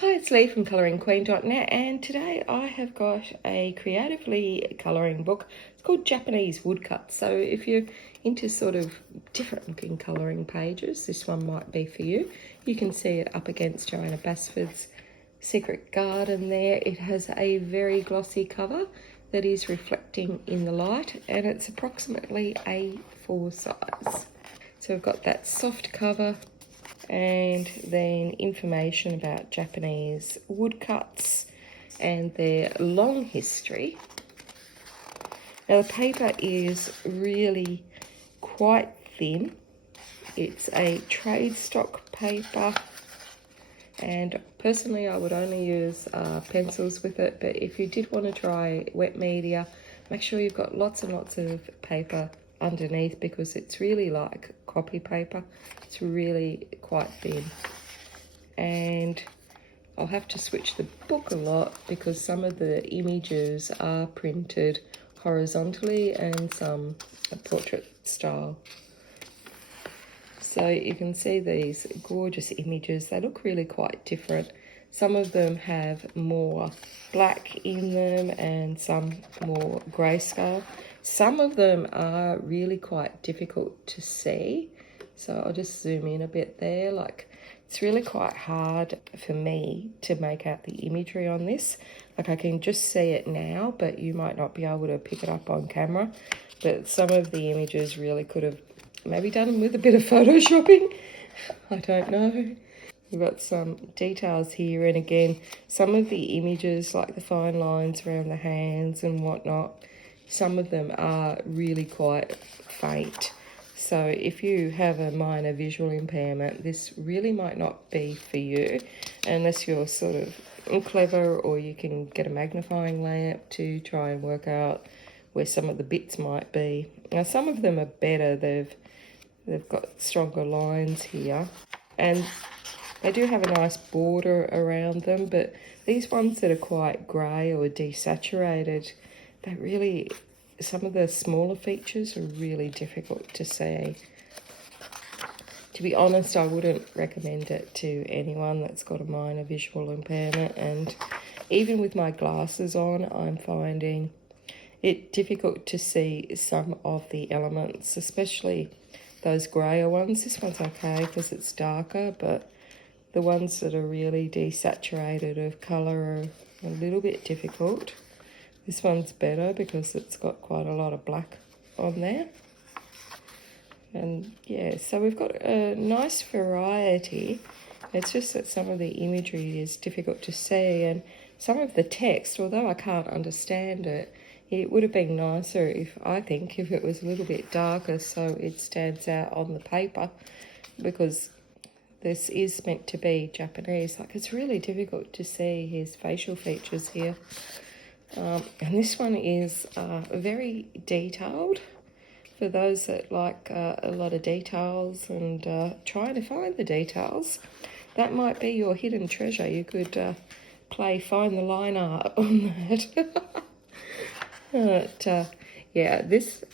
Hi, it's Lee from ColouringQueen.net, and today I have got a creatively colouring book. It's called Japanese Woodcuts. So if you're into sort of different looking colouring pages, this one might be for you. You can see it up against Joanna Basford's Secret Garden there. It has a very glossy cover that is reflecting in the light, and it's approximately A4 size. So we've got that soft cover, and then information about Japanese woodcuts and their long history. Now the paper is really quite thin. It's a trade stock paper, and personally I would only use pencils with it, but if you did want to try wet media, make sure you've got lots and lots of paper underneath, because it's really like copy paper. It's really quite thin, and I'll have to switch the book a lot because some of the images are printed horizontally and some portrait style. So you can see these gorgeous images. They look really quite different. Some of them have more black in them and some more grayscale. Some of them are really quite difficult to see. So I'll just zoom in a bit there. Like, it's really quite hard for me to make out the imagery on this. Like, I can just see it now, but you might not be able to pick it up on camera. But some of the images really could have maybe done with a bit of photoshopping. I don't know. We've got some details here, and again, some of the images, like the fine lines around the hands and whatnot, some of them are really quite faint. So if you have a minor visual impairment, this really might not be for you, unless you're sort of clever, or you can get a magnifying lamp to try and work out where some of the bits might be. Now some of them are better. They've got stronger lines here, and they do have a nice border around them, but these ones that are quite grey or desaturated, they really, some of the smaller features are really difficult to see. To be honest, I wouldn't recommend it to anyone that's got a minor visual impairment, and even with my glasses on, I'm finding it difficult to see some of the elements, especially those grayer ones. This one's okay because it's darker, but the ones that are really desaturated of colour are a little bit difficult. This one's better because it's got quite a lot of black on there. And yeah, so we've got a nice variety. It's just that some of the imagery is difficult to see, and some of the text, although I can't understand it, it would have been nicer if it was a little bit darker so it stands out on the paper, because this is meant to be Japanese. Like, it's really difficult to see his facial features here. And this one is very detailed. For those that like a lot of details and trying to find the details, that might be your hidden treasure. You could play find the line art on that. But yeah, this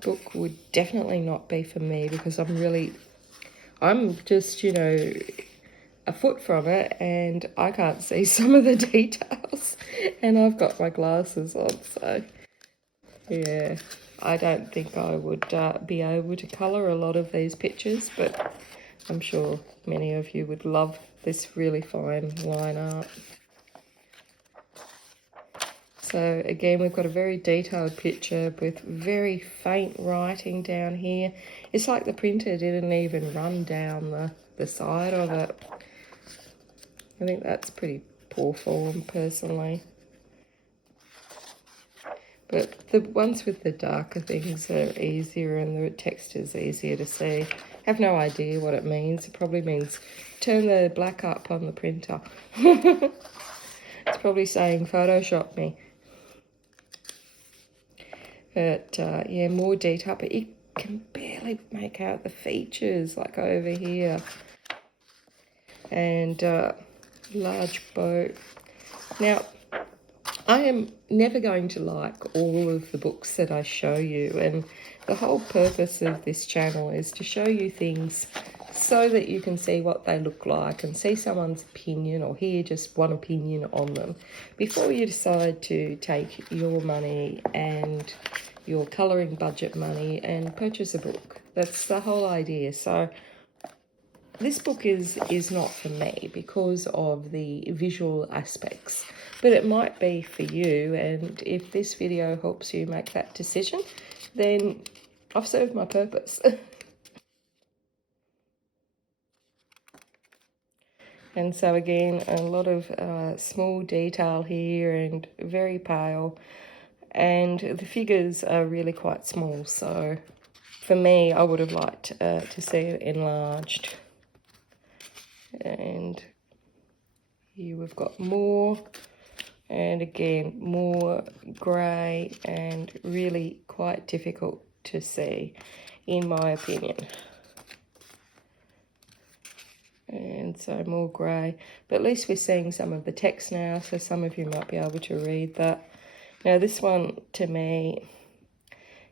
book would definitely not be for me, because I'm just, you know, a foot from it and I can't see some of the details, and I've got my glasses on, so yeah, I don't think I would be able to colour a lot of these pictures, but I'm sure many of you would love this really fine line art. So again, we've got a very detailed picture with very faint writing down here. It's like the printer didn't even run down the side of it. I think that's pretty poor form, personally. But the ones with the darker things are easier, and the text is easier to see. I have no idea what it means. It probably means turn the black up on the printer. It's probably saying Photoshop me. But yeah, more detail, but you can barely make out the features, like over here. And large boat. Now, I am never going to like all of the books that I show you, and the whole purpose of this channel is to show you things so that you can see what they look like and see someone's opinion or hear just one opinion on them before you decide to take your money and your colouring budget money and purchase a book. That's the whole idea. So this book is not for me because of the visual aspects, but it might be for you, and if this video helps you make that decision, then I've served my purpose. And so again, a lot of small detail here and very pale, and the figures are really quite small, so for me I would have liked to see it enlarged. And here we've got more, and again more grey and really quite difficult to see in my opinion. And so more grey, but at least we're seeing some of the text now, so some of you might be able to read that. Now this one to me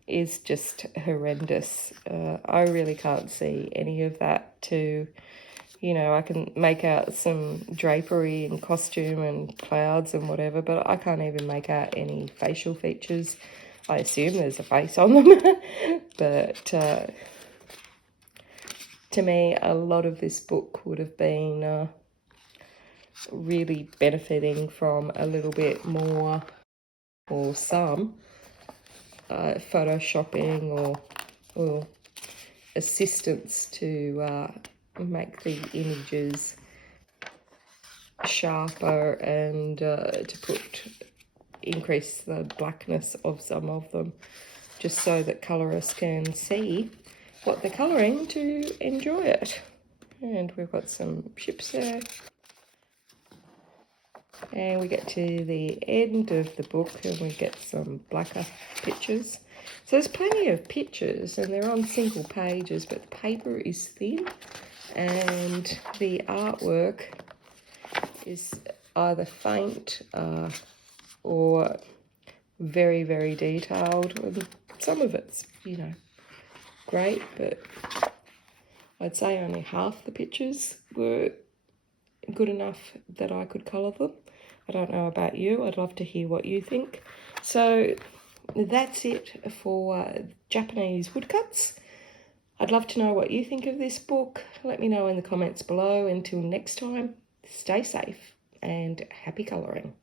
is just horrendous. I really can't see any of that to, you know, I can make out some drapery and costume and clouds and whatever, but I can't even make out any facial features. I assume there's a face on them, but to me, a lot of this book would have been really benefiting from a little bit more, or some, photoshopping or assistance to make the images sharper and to increase the blackness of some of them, just so that colorists can see what they're colouring to enjoy it. And we've got some ships there. And we get to the end of the book and we get some blacker pictures. So there's plenty of pictures and they're on single pages, but the paper is thin and the artwork is either faint or very, very detailed. And some of it's, you know, great, but I'd say only half the pictures were good enough that I could colour them. I don't know about you. I'd love to hear what you think. So that's it for Japanese woodcuts. I'd love to know what you think of this book. Let me know in the comments below. Until next time, stay safe and happy colouring.